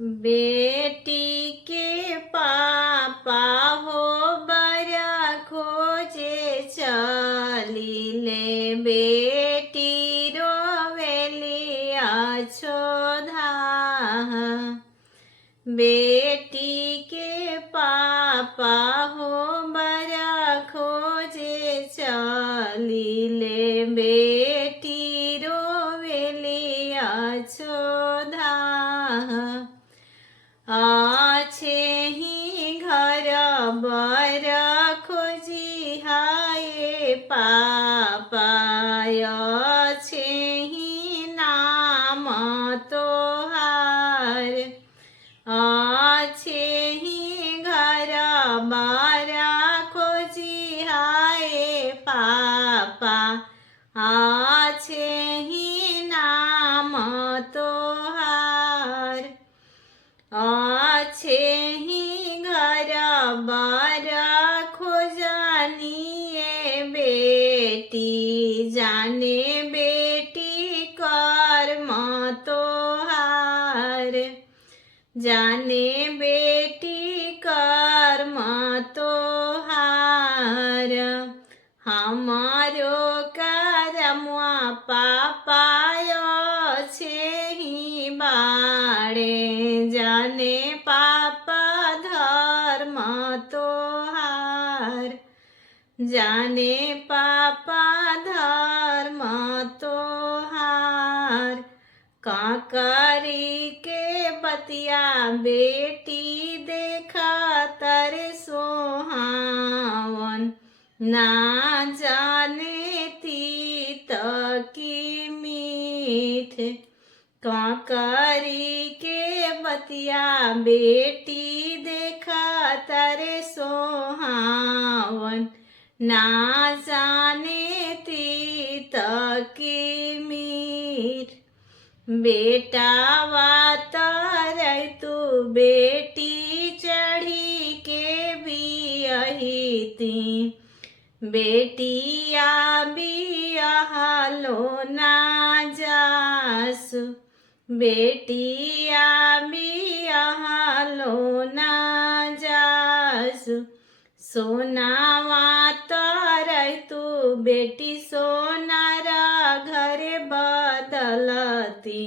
बेटी के पापा हो बरा खोजे चली ले, बेटी रोवेली अछोधा। बेटी के पापा हो बरा खोजे चली ले, बेटी रोवेली अछोधा। आछे ही घर बर खोजी हाय पापा, आछे ही नाम तोहार। आछे ही घर बर खोजी हाय पापा, आछे ही नाम तोहार। आछे ही घर बार खोजनिए बेटी, जाने बेटी कर्म तोहार। जाने बेटी कर्म तोहार। हमारो कर्मवा पापा छे ही बाड़े, जाने पापा धर्म तोहार। जाने पापा धर्म तोहार। काकरी के बतिया बेटी देखा तर सोहावन, ना जाने तीत की मीठ। काकरी के बतिया बेटी देखा तरे सोहावन, ना जाने तीत की मीठ। बेटा वातर तू बेटी चढ़ी के बियहिती, बेटिया बियहलो ना जासु। बेटिया बियहलो ना जासु। सोनावा तर तू बेटी सोनार घर बदलती,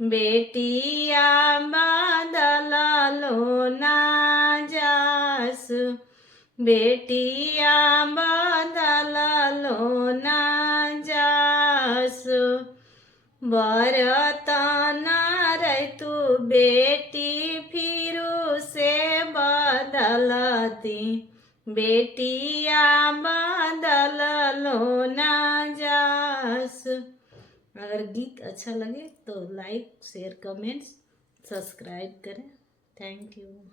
बेटिया बदललो ना जासु। बेटिया बदललो ना जासु। बरतन तू बेटी फिरू से बदलती, बेटिया बदललो ना जासु। अगर गीत अच्छा लगे तो लाइक शेयर कमेंट्स सब्सक्राइब करें। Thank you.